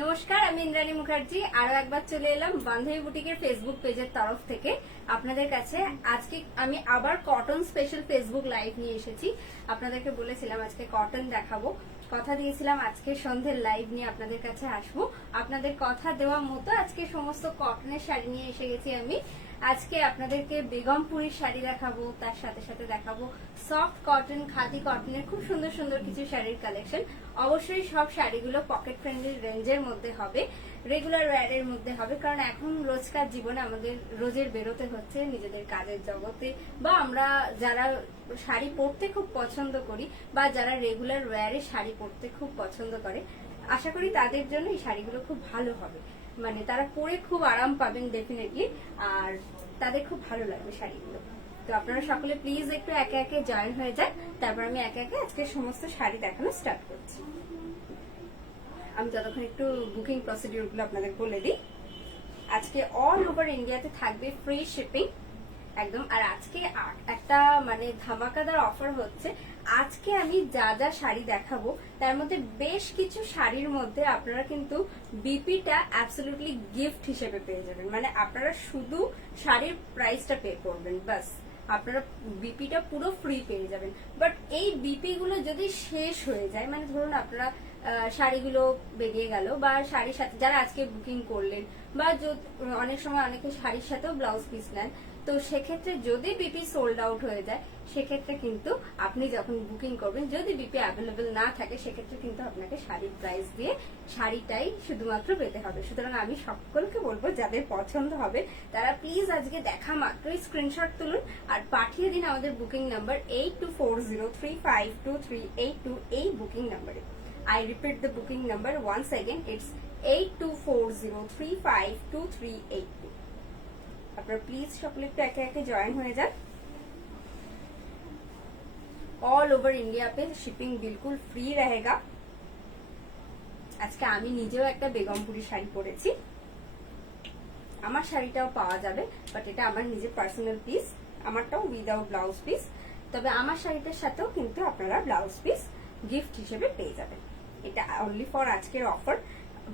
নমস্কার, আমি ইন্দ্রাণী মুখার্জি আরো একবার চলে এলাম বান্ধবী বুটিকের ফেসবুক পেজের তরফ থেকে আপনাদের কাছে। আজকে আমি আবার কটন স্পেশাল ফেসবুক লাইভ নিয়ে এসেছি। আপনাদেরকে বলেছিলাম আজকে কটন দেখাবো, কথা দিয়েছিলাম আজকে সন্ধ্যের লাইভ নিয়ে আপনাদের কাছে আসবো। আপনাদের কথা দেওয়া মতো আজকে সমস্ত কটনের শাড়ি নিয়ে এসে গেছি আমি। আজকে আপনাদেরকে বেগমপুরীর শাড়ি দেখাবো, তার সাথে সাথে দেখাবো সফট কটন, খাদি কটনের খুব সুন্দর সুন্দর কিছু শাড়ির কালেকশন। অবশ্যই সব শাড়িগুলো পকেট ফ্রেন্ডলি রেঞ্জের মধ্যে হবে, রেগুলার ওয়্যারের মধ্যে হবে, কারণ এখন রোজকার জীবনে আমাদের রোজের বেরোতে হচ্ছে নিজেদের কাজের জগতে, বা আমরা যারা শাড়ি পরতে খুব পছন্দ করি বা যারা রেগুলার ওয়্যারে শাড়ি পরতে খুব পছন্দ করে, আশা করি তাদের জন্য এই শাড়িগুলো খুব ভালো হবে। মানে তারা পরে খুব আরাম পাবেন ডেফিনেটলি, আর তাদের খুব ভালো লাগবে শাড়িগুলো। তো আপনারা সকলে প্লিজ একটু একে একে জয়েন হয়ে যান, তারপর আমি একে একে আজকে সমস্ত শাড়ি দেখানো স্টার্ট করছি। আমি ততক্ষণ একটু বুকিং প্রসিডিউর গুলো আপনাদের বলে দিই। আজকে অল ওভার ইন্ডিয়াতে থাকবে ফ্রি শিপিং একদম। আর আজকে একটা মানে ধামাকাদার অফার হচ্ছে। আজকে আমি যা যা শাড়ি দেখাবো তার মধ্যে বেশ কিছু শাড়ির মধ্যে আপনারা কিন্তু বিপিটা অ্যাবসলিউটলি গিফট হিসেবে পেয়ে যাবেন। মানে আপনারা শুধু শাড়ির প্রাইসটা পে করবেন, বাস আপনারা বিপিটা পুরো ফ্রি পেয়ে যাবেন। বাট এই বিপি গুলো যদি শেষ হয়ে যায়, মানে ধরুন আপনারা শাড়িগুলো বেরিয়ে গেল, বা শাড়ির সাথে যারা আজকে বুকিং করলেন, বা অনেক সময় অনেকে শাড়ির সাথেও ব্লাউজ পিস নেন, তো সেক্ষেত্রে যদি বিপি সোল্ড আউট হয়ে যায়, সেক্ষেত্রে কিন্তু আপনি যখন বুকিং করবেন যদি বিপি অ্যাভেলেবেল না থাকে, সেক্ষেত্রে কিন্তু আপনাকে শাড়ির প্রাইস দিয়ে শাড়িটাই শুধুমাত্র পেতে হবে। সুতরাং আমি সকলকে বলবো যাদের পছন্দ হবে তারা প্লিজ আজকে দেখা মাত্রই স্ক্রিনশট তুলুন আর পাঠিয়ে দিন আমাদের বুকিং নাম্বার 8240352382 এই বুকিং নাম্বারে। I repeat the booking number once again. It's 8240352382. আপনারা প্লিজ সকলে একটু একে একে জয়েন হয়ে যান। ऑल ओवर इंडिया पे शिपिंग बिल्कुल फ्री रहेगा। আজকে আমি নিজেও একটা বেগমপুরি শাড়ি পরেছি, আমার শাড়িটাও পাওয়া যাবে, বাট এটা আমার নিজের পার্সোনাল পিস, আমারটাও উইদাউট ব্লাউজ পিস। তবে আমার শাড়িটার সাথেও কিন্তু আপনারা ব্লাউজ পিস গিফট হিসেবে পেয়ে যাবেন। এটা অনলি ফর আজকের অফার।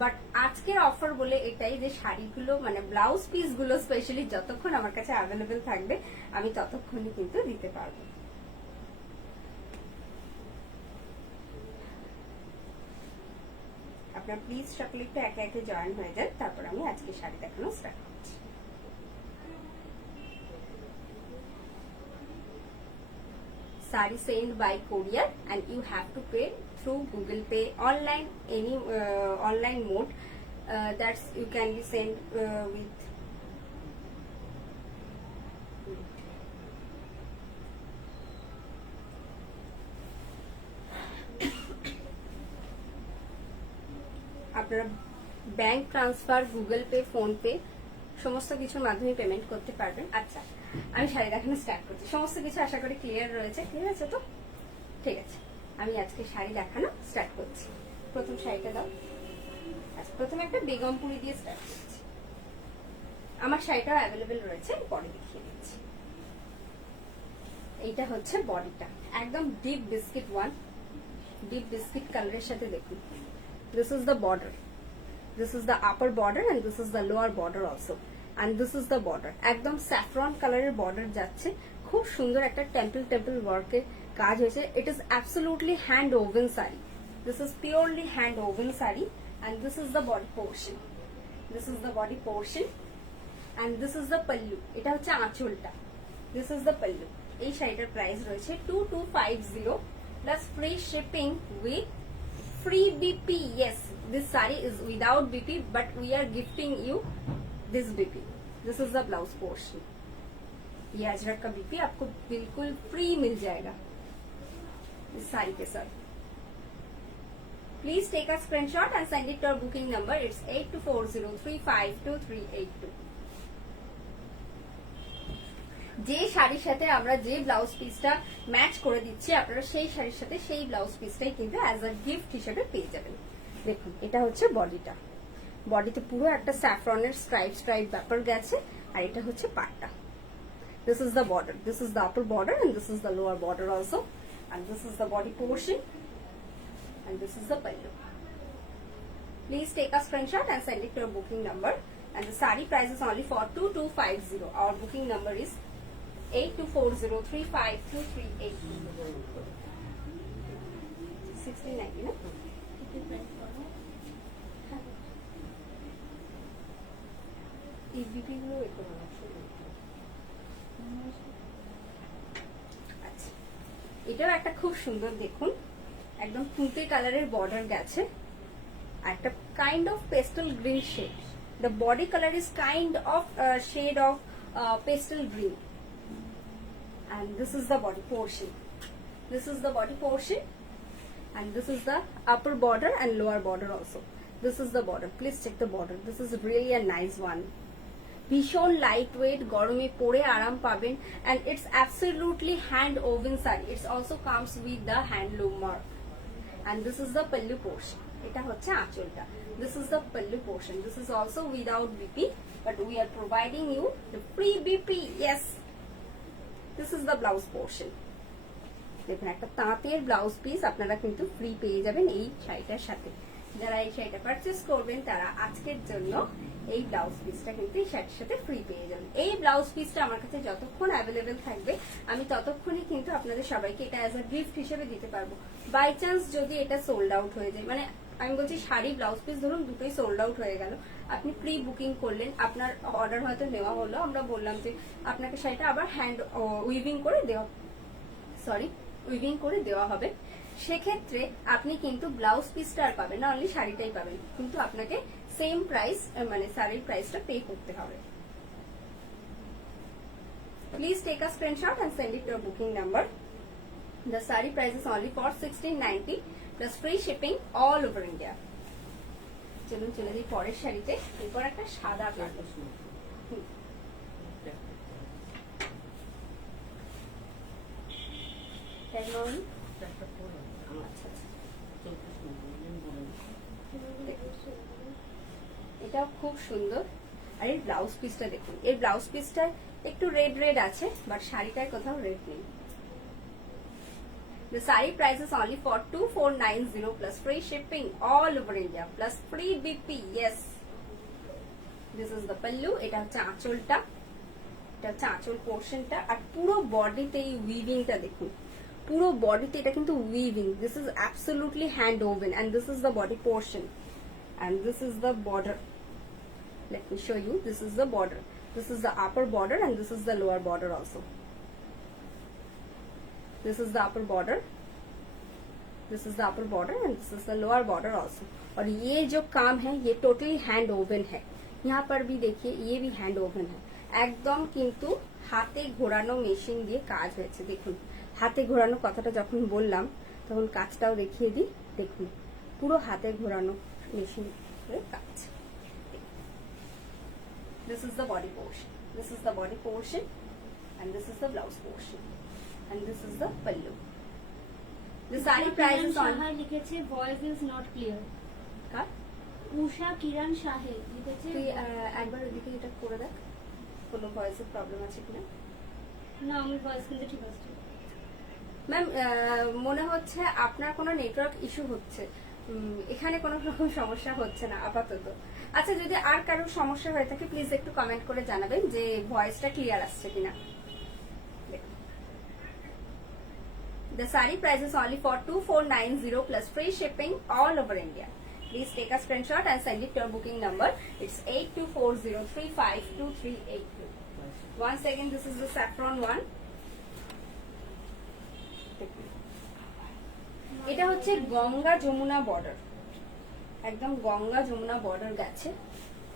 বাট আজকের অফার বলে এটাই যে শাড়িগুলো মানে ব্লাউজ পিস গুলো স্পেশালি যতক্ষণ আমার কাছে অ্যাভেলেবেল থাকবে আমি ততক্ষণই কিন্তু দিতে পারবো। আপনারা প্লিজ সকলে একটু একে একে জয়েন হয়ে যান, তারপর আমি আজকে শাড়ি দেখানো স্টার্ট করছি। Sari sent by courier and you have to pay through Google Pay, online, any online mode. That's you can be sent with আপনারা bank transfer, Google pay, phone pay সমস্ত কিছুর মাধ্যমে পেমেন্ট করতে পারবেন। আচ্ছা, আমি শাড়ি দেখানো স্টার্ট করছি। সমস্ত কিছু আশা করি ক্লিয়ার রয়েছে। ক্লিয়ার আছে তো? ঠিক আছে, আমি আজকে শাড়ি দেখানো স্টার্ট করছি। প্রথম শাড়িটা দাও। আচ্ছা, প্রথমে একটা বেগমপুরি দিয়ে স্টার্ট করছি। আমার শাড়িটাও অ্যাভেলেবেল রয়েছে, পরে দেখিয়ে দিচ্ছি। এইটা হচ্ছে বডিটা, একদম deep biscuit one, deep biscuit কালারের সাথে দেখুন। This is the border. This is the upper border and this is the lower border also. And this is the border. একদম স্যাফরন কালারের বর্ডার যাচ্ছে, খুব সুন্দর একটা টেম্পল ওয়ার্কের কাজ হয়েছে। It is absolutely hand woven saree. This is purely hand woven saree and this is the body portion. This is the body portion and this is the pallu. এটা হচ্ছে আঁচলটা। This is the pallu. এই শাড়িটার price রয়েছে 2250 plus free shipping with free BP. Yes, this saree is without BP, but we are gifting you this BP. This is the blouse portion. ये अजरक का BP आपको बिल्कुल फ्री मिल जाएगा इस साड़ी के साथ। Please take a screenshot and send it to our booking number. It's 8240352382. যে শাড়ির সাথে আমরা যে ব্লাউজ পিসটা ম্যাচ করে দিচ্ছি, আপনারা সেই শাড়ির সাথে সেই ব্লাউজ পিসটাই কিন্তু অ্যাজ আ গিফট হিসেবে পেয়ে যাবেন। দেখুন, এটা হচ্ছে বডিটা। বডিতে পুরো একটা স্যাফরনের স্ট্রাইপ ব্যাপার গেছে, আর এটা হচ্ছে পাটটা। This is the border, this is the upper border, and this is the lower border also, and this is the body portion, and this is the pallu. Please take a screenshot and send it to your booking number, and the sari price is only for 2250. Our booking number is 8240352382. 1690 na? EBP গুলো এ করো না। আচ্ছা, এটাও একটা খুব সুন্দর, দেখুন একদম তুঁতে কালারের বর্ডার গেছে, আর একটা kind of pastel green shade. The body colour is kind of shade of pastel green, and this is the body portion. This is the body portion, and this is the upper border and lower border also. This is the border. Please check the border. This is really a nice one. ভীষণ light weight, গরমে পরে আরাম পাবেন, and it's absolutely hand woven saree. It's also comes with the handloom mark, and this is the pallu portion. এটা হচ্ছে আঁচলটা। This is the pallu portion. This is also without BP, but we are providing you the free BP. Yes, this is the blouse portion. দেখুন একটা তাঁতের blouse piece আপনারা কিন্তু free পেয়ে যাবেন এই শাড়িটার সাথে। যারা এই শাড়িটা পারচেস করবেন তারা আজকের জন্য এই ব্লাউজ পিসটা কিন্তু এই শাড়ির সাথে ফ্রি পেয়ে যাবেন। এই ব্লাউজ পিসটা আমার কাছে যতক্ষণ অ্যাভেলেবেল থাকবে আমি ততক্ষণই কিন্তু আপনাদের সবাইকে এটা অ্যাজ আ গিফট হিসেবে দিতে পারবো। বাই চান্স যদি এটা সোল্ড আউট হয়ে যায়, মানে আমি বলছি শাড়ি ব্লাউজ পিস ধরুন দুটোই সোল্ড আউট হয়ে গেল, আপনি প্রি বুকিং করলেন, আপনার অর্ডার হয়তো নেওয়া হলো, আমরা বললাম যে আপনাকে শাড়িটা আবার হ্যান্ড উইভিং করে দেওয়া হবে, সেক্ষেত্রে আপনি কিন্তু ব্লাউজ পিসটা আর পাবেন না, অনলি শাড়িটাই পাবেন, কিন্তু আপনাকে সেম প্রাইস মানে শাড়ির প্রাইসটা পে করতে হবে। Please take a screenshot and send it to your booking number. The saree price is only for 1690 plus free shipping all over India. চলুন চলে যাই পরের শাড়িতে। এরপর একটা সাদা কালার, এটাও খুব সুন্দর। আর এর ব্লাউজ পিসটা দেখুন, এর ব্লাউজ পিসটা একটু রেড রেড আছে, বাট শাড়িটার কোথাও রেড নেই। The saree price is only for 2490 plus free shipping all over India plus free BP. Yes, this is the pallu. এটা হচ্ছে আঁচলটা, এটা হচ্ছে আঁচল পোর্শনটা, আর পুরো বডিতে এই উইভিংটা দেখুন, পুরো বডিতে এটা কিন্তু weaving. This is absolutely hand woven, and this is the body portion, and this is the border. Let me show you. This is the border. This is the upper border, and this is the lower border also. This is the upper border, this is the upper border, and this is the lower border also. और ये जो काम है ये totally hand oven है। यहाँ पर भी देखिए ये भी हैंड ओवन है, একদম কিন্তু হাতে ঘোরানো মেশিন দিয়ে কাজ হয়েছে। দেখুন হাতে ঘোরানো কথাটা যখন বললাম তখন কাজটাও দেখিয়ে দিই। দেখুন পুরো হাতে ঘোরানো মেশিন কাজ। This is the body portion. This is the body portion, and this is the blouse portion. And this is the pallu. The saree price is on. লিখেছে voice is not clear. কার? উষা কিরণ শাহে লিখেছে। তুই একবার ওদিকে এটা করে দেখ, কোনো ভয়েসের প্রবলেম আছে কিনা। না, আমার ভয়েস কিন্তু ঠিক আছে। ম্যাম মনে হচ্ছে আপনার কোনো নেটওয়ার্ক ইস্যু হচ্ছে, এখানে কোনো রকম সমস্যা হচ্ছে না আপাতত। আচ্ছা, যদি আর কারোর সমস্যা হয়ে থাকে প্লিজ একটু কমেন্ট করে জানাবেন যে ভয়েসটা ক্লিয়ার আসছে কিনা। The saree price is only for 2490 plus free shipping all over India. Please take a screenshot and send it to your booking number. It's 8240352382. Once again, this is the saffron one. এটা হচ্ছে Ganga Jamuna border, একদম Ganga Jamuna border গেছে।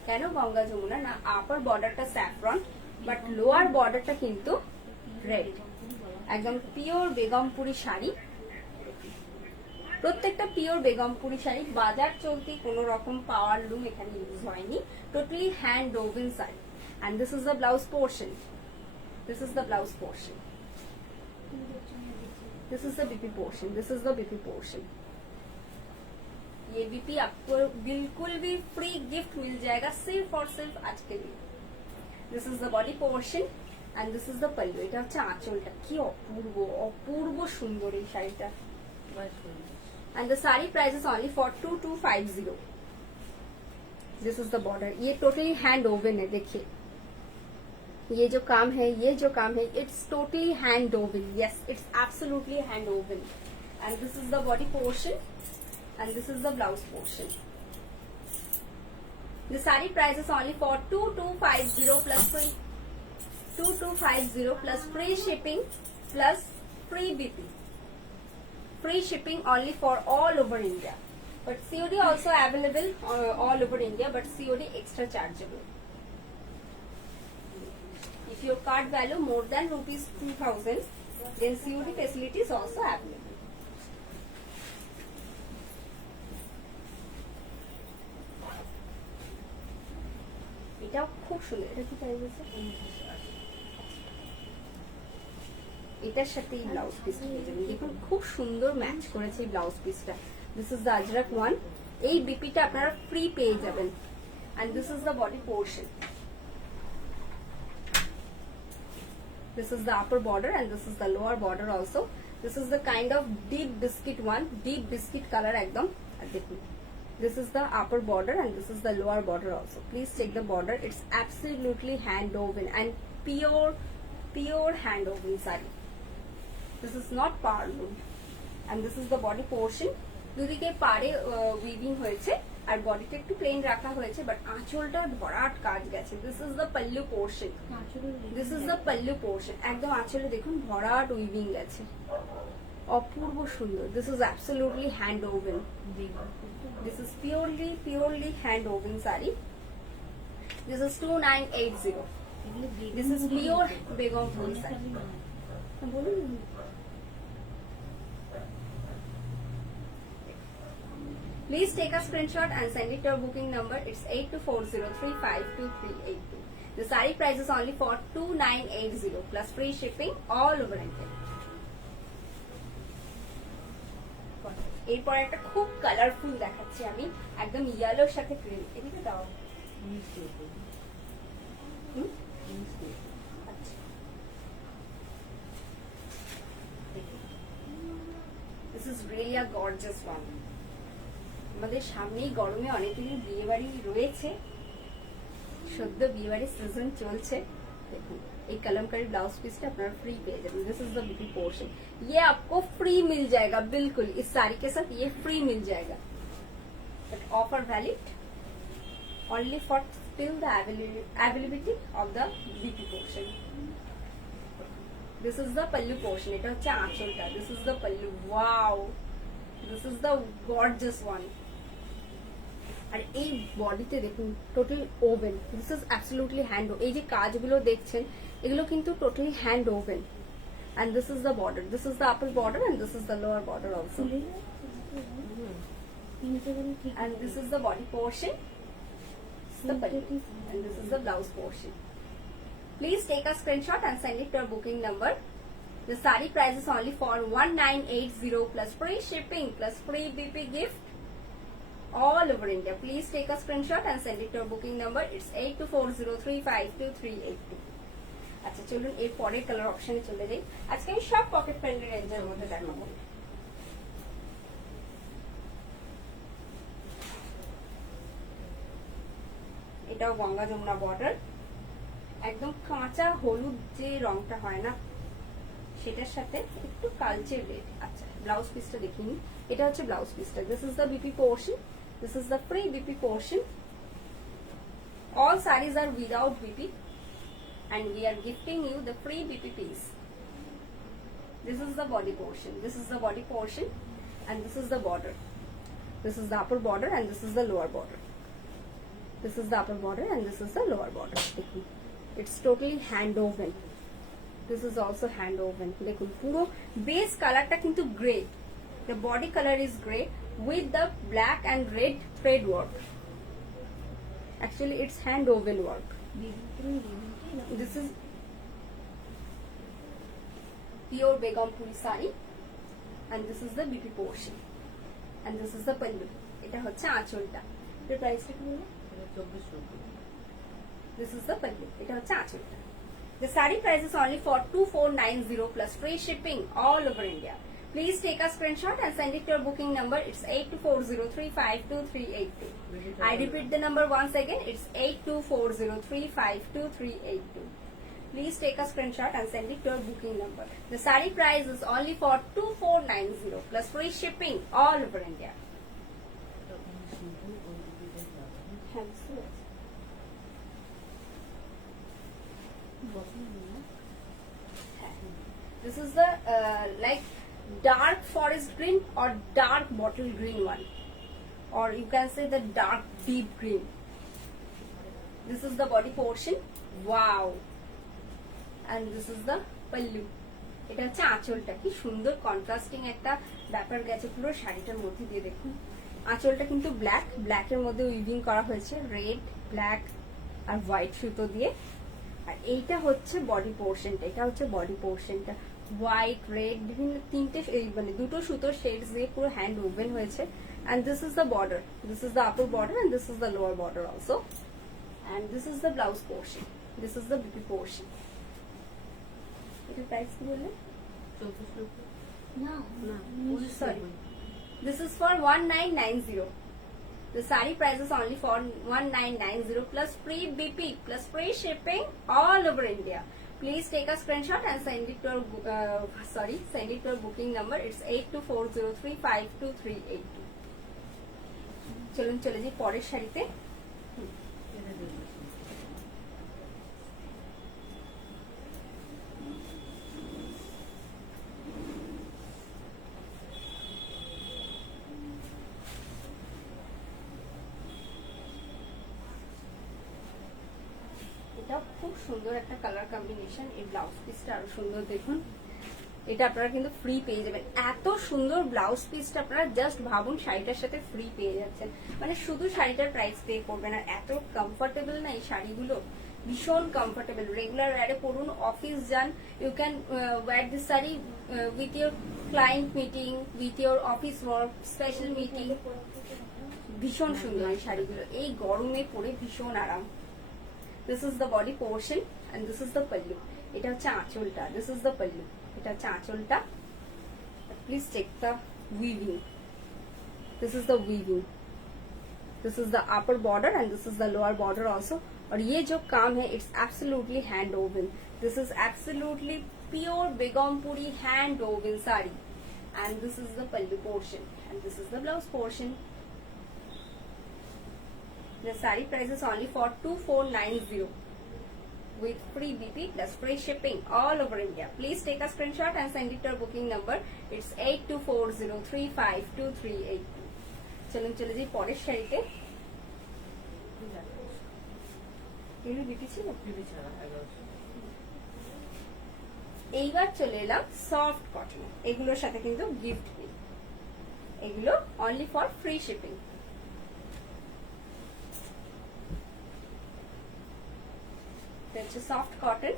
কেন গঙ্গা যমুনা না, আপার বর্ডারটা saffron but lower বর্ডারটা কিন্তু red. একদম পিওর বেগমপুরি শাড়ি, প্রত্যেকটা পিওর বেগমপুরি শাড়ি, বাজার চলতি কোন রকম পাওয়ার লুম এখানে ইউজ হয়নি, totally hand woven sari. And this is the blouse portion, this is the blouse portion, this is the BP portion, this is the BP portion. ये बीपी आपको बिल्कुल भी फ्री गिफ्ट मिल जाएगा सिर्फ और सिर्फ आज के लिए। This is the body portion and this is the pallu. এটা হচ্ছে আঁচলটা, কি অপূর্ব অপূর্ব সুন্দর এই শাড়িটা। And the sari price is only for 2250. This is the border. ये totally hand woven है, देखिए ये जो काम है, ये जो काम है, it's totally hand woven. Yes, it's absolutely hand woven. And this is the body portion and this is the blouse portion. The sari price is only for 2250 plus free 2250 plus free shipping plus free BP. Free shipping only for all over India. But COD also available all over India, but COD extra chargeable. If your card value more than rupees 2000, then COD facility is also available. এটাও খুব সুন্দর। এটা কি price আছে? এটার সাথে এই blouse পিসটা পেয়ে যাবেন। দেখুন খুব সুন্দর ম্যাচ করেছে এই ব্লাউজ পিসটা। This is the Ajrak one. এই বিপিটা আপনারা ফ্রি পেয়ে যাবেন। And this is the body portion. This is the upper border and this is the lower border also. This is the kind of deep biscuit one, deep biscuit color ekdom. This is the upper border and this is the lower border also. Please check the border. It's absolutely hand woven and pure hand woven sari. This is not power loom. And this is the body portion. দুদিকে পাড়ে weaving হয়েছে আর বডিটা একটু plane রাখা হয়েছে, but আঁচলটা ভরাট কাজ গেছে। This is the pallu portion. This is the pallu portion. একদম আঁচলে দেখুন ভরাট উইভিং গেছে, অপূর্ব সুন্দর। This is absolutely hand woven. This is purely hand woven sari. This is 2980। This is pure Begumpuri sari. বলুন please take a screenshot and send it to our booking number. It's 8240352382. The saree price is only for 2980 plus free shipping all over India. এরপর একটা খুব colourful দেখাচ্ছি আমি, একদম ইয়েলোর সাথে cream. এদিকে দাও। This is really a gorgeous one. আমাদের সামনেই গরমে অনেকদিন বিয়ে বাড়ি রয়েছে, সদ্য বিয়ে বাড়ির সিজন চলছে। দেখুন এই कलमकारी ब्लाउज पीस টা আপনারা फ्री পেয়ে যাবেন। This is the BP portion. ये आपको फ्री मिल जाएगा, बिल्कुल इस साड़ी के साथ ये फ्री मिल जाएगा। But offer valid only for till the availability of the BP portion. This is the pallu portion. এটা হচ্ছে আঁচলটা। This is the pallu. Wow, this is the gorgeous one. আর এই বডিতে দেখুন total woven. This is absolutely hand. এই যে কাজগুলো দেখছেন এগুলো কিন্তু totally hand woven. And this is the border. This is the upper border and this is the lower border also. And this is the body portion, the pallu, and this is the blouse portion. Please take a screenshot and send it to our booking number. The saree price is only for 1980 plus free shipping plus free BP gift all over India. Please take a screenshot and send it to our booking number. It's 8240352382. আচ্ছা চলুন এর পরের colour অপশনে চলে যাই। আজকে আমি সব পকেট ফ্রেন্ডলি রেঞ্জের মধ্যে দেখাবো। এটাও গঙ্গা যমুনা বর্ডার, একদম কাঁচা হলুদ যে রংটা হয় না সেটার সাথে একটু কালচে রেড। আচ্ছা ব্লাউজ পিসটা দেখিনি। এটা হচ্ছে ব্লাউজ পিসটা। This is the BP portion. This is the free BP portion. All sarees are without BP and we are gifting you the free BP piece. This is the body portion. This is the body portion and this is the border. This is the upper border and this is the lower border. This is the upper border and this is the lower border. It's totally hand woven. This is also hand woven. দেখুন পুরো base কালারটা কিন্তু grey. The body color is grey with the black and red thread work. Actually it's hand woven work. This is pure Begumpuri saree and this is the BP portion and this is the pallu. এটা হচ্ছে আঁচলটা। এর প্রাইসটা কি বলবো? This is the pallu, এটা হচ্ছে আঁচলটা। The saree price is only for 2490 plus free shipping all over India. Please take a screenshot and send it to your booking number. It's 8240352382. I repeat the number once again. It's 8240352382. Please take a screenshot and send it to your booking number. The saree price is only for 2490 plus free shipping all over India. This is the like dark forest green or dark bottle green one, or you can say the dark deep green. This is the body portion. Wow. And this is the pallu. এটা হচ্ছে আঁচলটা, কি সুন্দর contrasting একটা ব্যাপার গেছে পুরো শাড়িটার মধ্যে দিয়ে। দেখুন আঁচলটা কিন্তু ব্ল্যাকের মধ্যে উইভিং করা হয়েছে রেড, ব্ল্যাক আর হোয়াইট সুতো দিয়ে। আর এইটা হচ্ছে বডি পোর্শনটা, এটা হচ্ছে বডি পোর্শনটা হোয়াইট রেড বিভিন্ন তিনটে মানে দুটো সুতোর শেডস দিয়ে পুরো হ্যান্ড ওভেন হয়েছে। And this is the border, this is the upper border and this is the lower border also. And this is the blouse portion, this is the BP portion. এটার price কি বললেন? না Sorry. This is for 1990. The saree price is only for 1990 plus free BP plus free shipping all over India. Please take a screenshot and send it to our send it to our booking number. It's 8240352382. চলুন চলে যাই পরের শাড়িতে। খুব সুন্দর একটা colour combination, এই blouse পিসটা আরো সুন্দর দেখুন। এটা আপনারা কিন্তু ফ্রি পেয়ে যাবেন, এত সুন্দর ব্লাউজ পিসটা আপনারা জাস্ট ভাবুন শাড়িটার সাথে ফ্রি পেয়ে যাচ্ছেন, মানে শুধু শাড়িটার প্রাইস পে করবেন। আর এত কমফোর্টেবল না এই শাড়িগুলো, ভীষণ কমফোর্টেবল। রেগুলার ওয়্যারে পরুন, অফিস যান, you can wear this sari with your client meeting, with your office work, special meeting. ভীষণ সুন্দর এই শাড়িগুলো, এই গরমে পরে ভীষণ আরাম। This is the body portion and this is the pallu. এটা হচ্ছে আঁচলটা, this is the pallu. এটা হচ্ছে আঁচলটা। Please check the weaving. This is the weaving. This is the upper border and this is the lower border also. और ये जो काम है it's absolutely hand woven. This is absolutely pure Begumpuri hand woven sari. And this is the pallu portion and this is the blouse portion. The saree price is only for 2490 with free BP plus free shipping all over India. Please take a screenshot and send it to our booking number. It's 8240352382. চলুন চলে যাই পরের শাড়িতে। এগুলো BP ছিল, এইবার চলে এলাম সফট কটন। এগুলোর সাথে কিন্তু গিফট নেই, এগুলো only for free shipping. That's a soft cotton,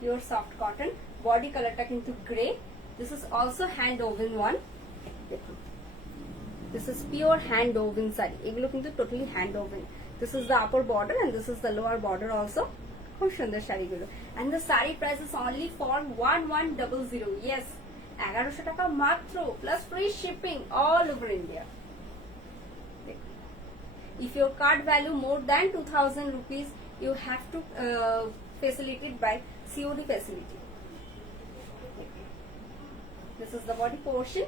pure soft cotton. Body color টা কিন্তু grey. This is also hand woven one. দেখুন, this is pure hand woven saree. এগুলো কিন্তু totally hand woven. This is the upper border and this is the lower border also. খুব সুন্দর শাড়িগুলো। And the saree price is only for 1100. Yes, 1100 টাকা মাত্র plus free shipping all over India. If your card value more than 2000 rupees, you have to facilitate by COD facility. This is the body portion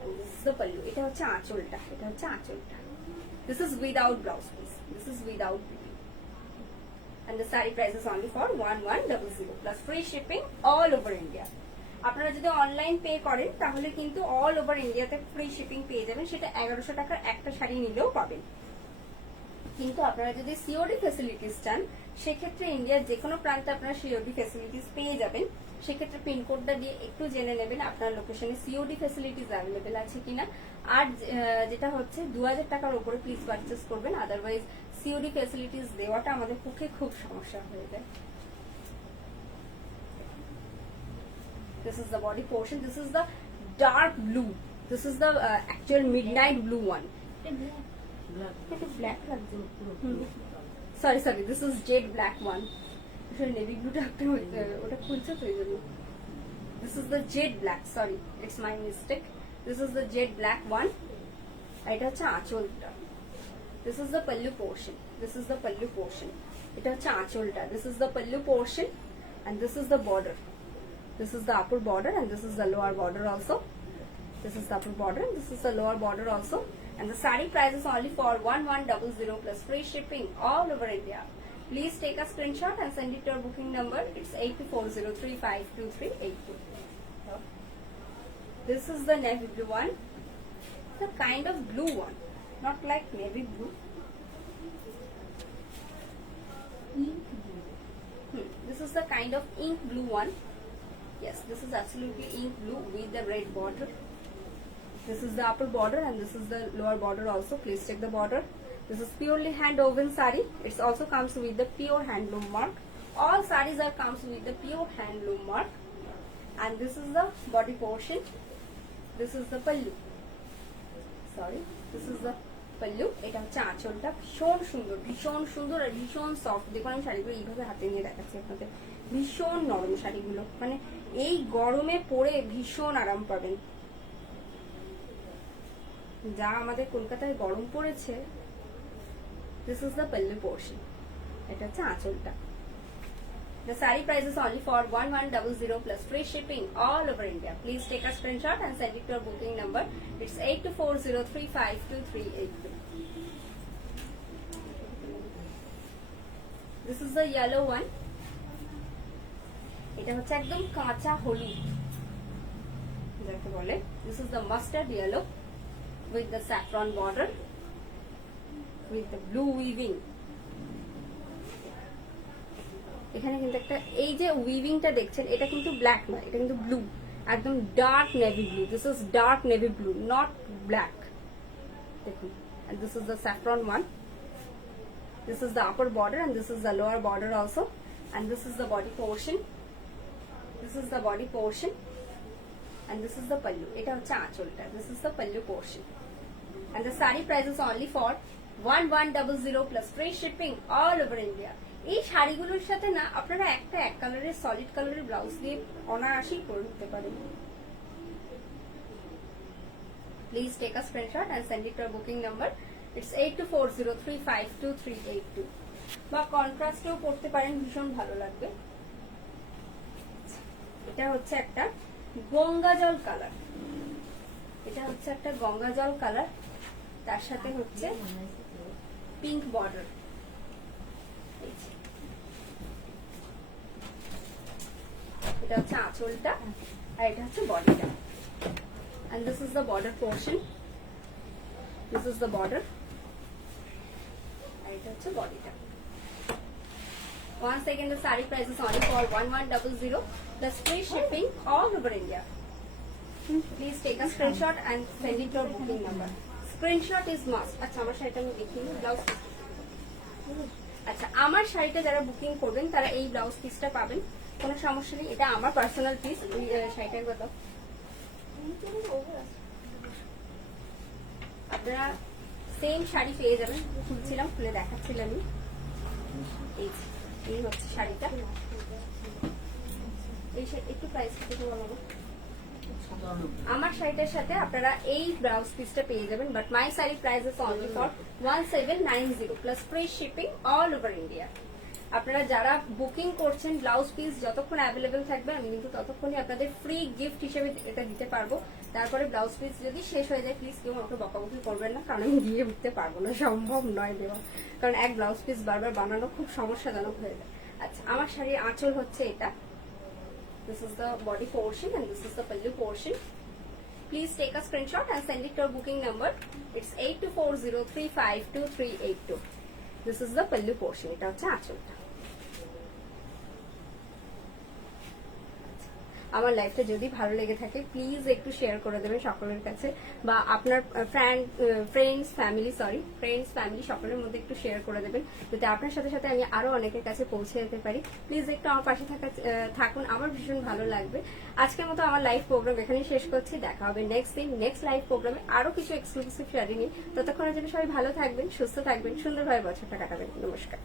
and this is the pallu. এটা হচ্ছে আঁচলটা, এটা হচ্ছে আঁচলটা। This is without blouse piece. This is without BP. And the saree price is only for 1100 plus free shipping all over India. আপনারা যদি online pay করেন তাহলে কিন্তু অল ওভার ইন্ডিয়াতে ফ্রি শিপিং পেয়ে যাবেন, সেটা 1100 টাকার একটা শাড়ি নিলেও পাবেন। কিন্তু আপনারা যদি সিওডি ফ্যাসিলিটিস চান সেক্ষেত্রে ইন্ডিয়ার যে কোনো প্রান্তে আপনারা সিওডি ফ্যাসিলিটিস পেয়ে যাবেন। সেক্ষেত্রে পিনকোডটা দিয়ে একটু জেনে নেবেন আপনার লোকেশনে সিওডি ফ্যাসিলিটিস অ্যাভেলেবেল আছে কিনা। আর যেটা হচ্ছে 2000 টাকার উপরে প্লিজ পারচেস করবেন, আদারওয়াইজ সিওডি ফ্যাসিলিটিস দেওয়াটা আমাদের পক্ষে খুব সমস্যা হয়ে যায়। This is the body portion. This is the dark blue. This is the actual midnight blue one. এটা black. এটা ব্ল্যাক লাগছে। Sorry sorry, this is jade black one. আসলে নেভি ব্লুটা একটা ওটা খুলছে তো এই জন্য। This is the jade black, sorry it's my mistake. This is the jade black one. আর এটা হচ্ছে আঁচলটা। This is the pallu portion, this is the pallu portion. এটা হচ্ছে আঁচলটা, this is the pallu portion and this is the border. This is the upper border and this is the lower border also. This is the upper border and this is the lower border also. And the sari price is only for 1100 plus free shipping all over India. Please take a screenshot and send it to our booking number. It's 8240352382. This is the navy blue one. The kind of blue one, not like navy blue. This is the kind of ink blue one. Yes, this is absolutely ink blue with the red border. This is the upper border and this is the lower border also. Please check the border. This is purely hand woven sari. It also comes with the pure handloom mark. All saris are comes with the pure handloom mark. And this is the body portion. This is the pallu. Sorry, this is the pallu. এটা হচ্ছে আঁচলটা। ভীষণ সুন্দর, ভীষণ সুন্দর আর ভীষণ soft. দেখুন আমি শাড়িগুলো এইভাবে হাতে নিয়ে দেখাচ্ছি আপনাদের। ভীষণ নরম শাড়িগুলো, মানে এই গরমে পরে ভীষণ আরাম পাবেন। যা আমাদের কলকাতায় গরম পড়েছে। This is the pallu portion. এটা হচ্ছে আঁচলটা। The sari price is only for 1100 plus free shipping all over India. Please take a screenshot and send it to our booking number. It's 8240352382. This is the yellow one. এটা হচ্ছে একদম কাঁচা হলুদ যাকে বলে। This is the mustard yellow with the saffron border with the blue weaving. এখানে কিন্তু একটা এই যে উইভিংটা দেখছেন এটা কিন্তু ব্ল্যাক নয়, এটা কিন্তু ব্লু, একদম dark navy blue. This is dark navy blue, not black. দেখুন, and this is the saffron one. This is the upper border and this is the lower border also. And this is the body portion. This is the body portion. And this is the pallu. এটা হচ্ছে আঁচলটা। This is the pallu portion. And the sari price is only for 1100 plus free shipping all over India. এই শাড়িগুলোর সাথে না আপনারা একটা এক কালারের সলিড কালারের ব্লাউজ দিয়ে অনায়াসেই পরে নিতে পারেন। Please take a screenshot and send it to our booking number. It's 8240352382। বা কন্ট্রাস্টেও পড়তে পারেন, ভীষণ ভালো লাগবে। এটা হচ্ছে একটা গঙ্গা জল কালার। এটা হচ্ছে একটা গঙ্গা জল কালার, তার সাথে হচ্ছে পিঙ্ক বর্ডার। এটা হচ্ছে আঁচলটা আর এটা হচ্ছে বডিটা। and this is the border portion. This is the border আর এটা হচ্ছে বডিটা। Once again the sari price is only for 1100 plus free shipping all over India. Please take a screenshot and send it to our booking number. Screenshot is must. আচ্ছা আমার শাড়িটা আমি দেখিয়ে নিই, blouse. আচ্ছা আমার শাড়িটা যারা বুকিং করবেন তারা এই ব্লাউজ পিসটা পাবেন, কোনো সমস্যা নেই। এটা আমার পার্সোনাল পিস। শাড়িটার কথা আপনারা সেম শাড়ি পেয়ে যাবেন। খুলছিলাম, খুলে দেখাচ্ছিলাম। এই হচ্ছে শাড়িটা। এই একটু প্রাইস থেকে বলবো। আমার শাড়িটার সাথে আপনারা এই ব্লাউজ পিসটা পেয়ে যাবেন, but my sari price is only for 1790 plus free shipping all over India. আপনারা যারা বুকিং করছেন ব্লাউজ পিস যতক্ষণ অ্যাভেলেবেল থাকবে আমি কিন্তু ততক্ষণই আপনাদের ফ্রি গিফট হিসেবে এটা দিতে পারবো। তারপরে ব্লাউজ পিস যদি শেষ হয়ে যায় প্লিজ কেউ আমাকে বকাবকি করবেন না, কারণ আমি দিয়ে উঠতে পারবো না, সম্ভব নয় দেওয়া, কারণ এক ব্লাউজ পিস বারবার বানানো খুব সমস্যাজনক হয়ে যায়। আচ্ছা আমার শাড়ির আঁচল হচ্ছে এটা। This is the body portion and this is the pallu portion. Please take a screenshot and send it to our booking number. It's 8240352382. This is the pallu portion. এটা হচ্ছে আঁচলটা। আমার লাইফটা যদি ভালো লেগে থাকে প্লিজ একটু শেয়ার করে দেবেন সকলের কাছে, বা আপনার ফ্রেন্ডস ফ্যামিলি সকলের মধ্যে একটু শেয়ার করে দেবেন, যাতে আপনার সাথে সাথে আমি আরো অনেকের কাছে পৌঁছে যেতে পারি। প্লিজ একটু আমার পাশে থাকুন, আমার ভীষণ ভালো লাগবে। আজকের মতো আমার লাইভ প্রোগ্রাম এখানেই শেষ করছি। দেখা হবে নেক্সট দিন নেক্সট লাইভ প্রোগ্রামে আরো কিছু এক্সক্লুসিভ শাড়ি নিয়ে। ততক্ষণের জন্য সবাই ভালো থাকবেন, সুস্থ থাকবেন, সুন্দরভাবে বছরটা কাটাবেন। নমস্কার।